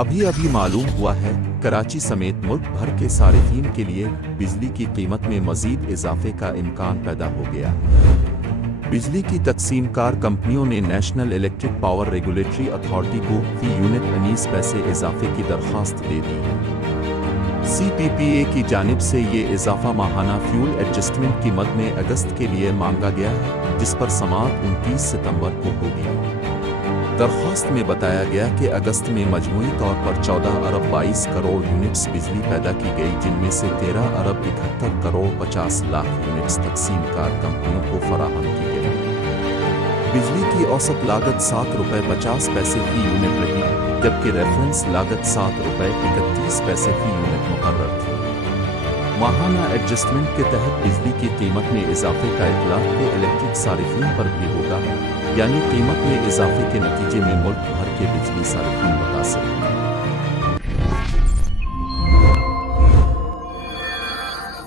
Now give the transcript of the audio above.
ابھی ابھی معلوم ہوا ہے کراچی سمیت ملک بھر کے صارفین کے لیے بجلی کی قیمت میں مزید اضافے کا امکان پیدا ہو گیا۔ بجلی کی تقسیم کار کمپنیوں نے national electric power regulatory authority کو فی یونٹ 19 پیسے اضافے کی درخواست دے دی۔ سی پی پی اے کی جانب سے یہ اضافہ ماہانہ فیول ایڈجسٹمنٹ کی مد میں اگست کے لیے مانگا گیا ہے، جس پر سماعت 29 ستمبر کو ہوگی۔ درخواست میں بتایا گیا کہ اگست میں مجموعی طور پر 14 ارب 22 کروڑ یونٹس بجلی پیدا کی گئی، جن میں سے 13 ارب 71 کروڑ 50 لاکھ یونٹس تقسیم کار کمپنیوں کو فراہم کی گئی۔ بجلی کی اوسط لاگت 7 روپے 50 پیسے فی یونٹ رہی، جبکہ ریفرنس لاگت 7 روپے 31 پیسے فی یونٹ مقرر تھی۔ ماہانہ ایڈجسٹمنٹ کے تحت بجلی کی قیمت میں اضافے کا اطلاق کے الیکٹرک صارفین پر بھی ہوگا، یعنی قیمت میں اضافے کے نتیجے میں ملک بھر کے بجلی صارفین متاثر